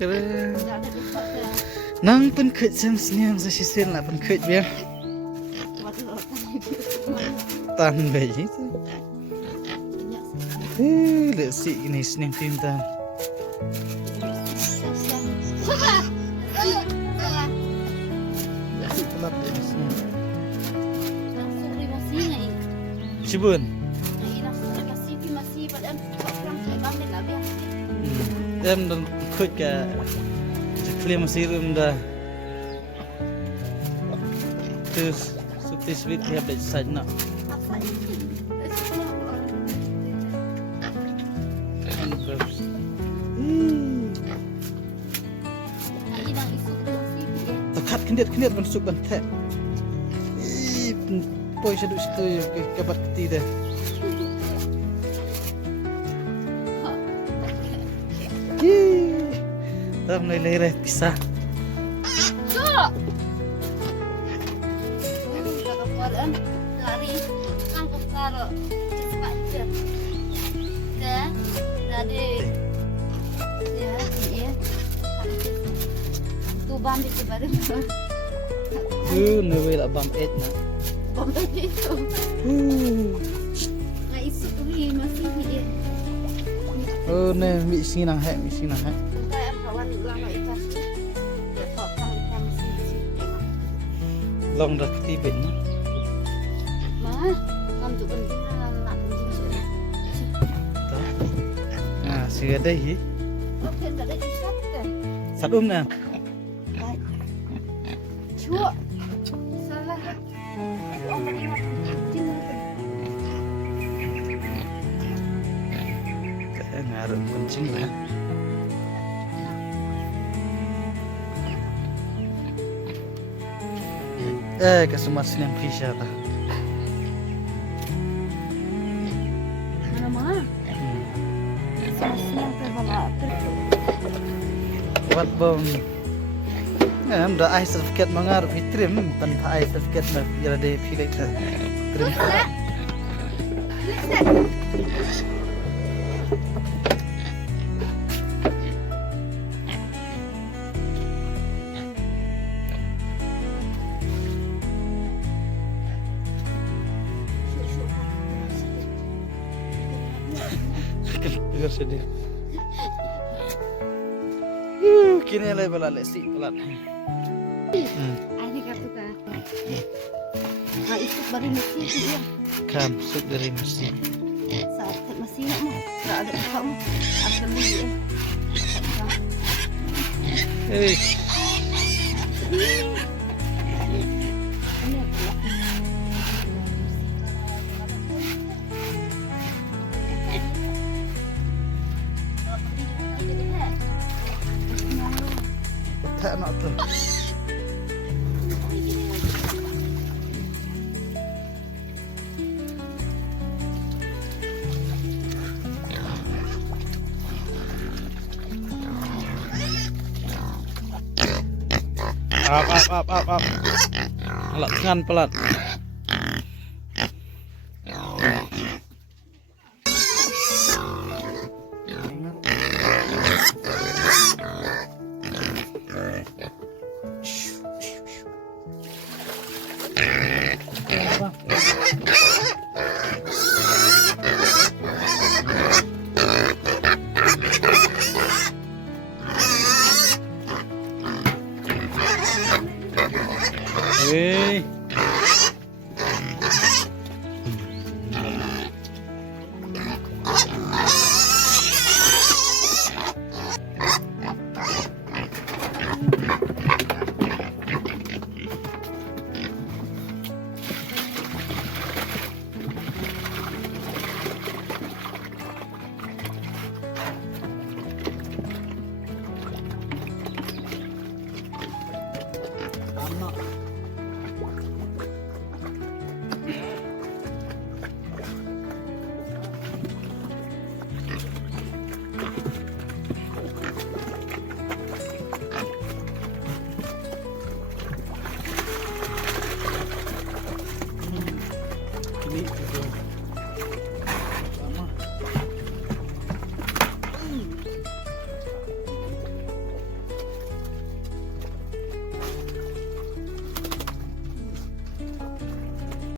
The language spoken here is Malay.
Keren. Tidak ada dkhot ya. Nang penkut senyum sesisil nak penkut biar Waktu orang tan bayi tu. banyak Lihat si ini senyum pintar. coba. Si pelap ini senyum. Langsung masih naik. Cibun. Langsung masih pada orang sebang dan labi. Em dan kut ke jekli masih rum dah. Terus suti sweet dia dah sajna. Apa ini? Hilang isu masih dia. Takat kendiat masuk bantet. Poi seduk situ kabat keti dah. Dah mulai lereh pisah. Cok. Kapalan lari angkut karo cepat je. Dah. Tadi. Ya, iya. Tu bambi tu baru. Nawe lah bam et na. Bambi itu. Ngai isu tu masih dia. Oh ne mi sinang hai. Saya kawan lama itu. Dia potong ikan masih. Long dah keti bet na. Mah, kan tu penting nak penting je. Nah, si ada hi. Okey, tak ada isap kan? Sadum na. Baik. Cuk. Salah. Kaya ngaruh kuncing lah. Kesemar sinang pisah tak. Mana mah? Siang terbawa. Buat bom. Dah ai sertifikat mangar fitrim tanpa ai sertifikat nak jadi pilih tak. Trim. Dengar sedih. Kini lagi balak si pelat. Ini kartu kan. Nah, itu baru mesti dia. Kam suk dari mesin. Saat masih nak mah. Tak ada kamu. Asal beli. Eh, tak nak tu. Up. Alat tangan pelat. Hey.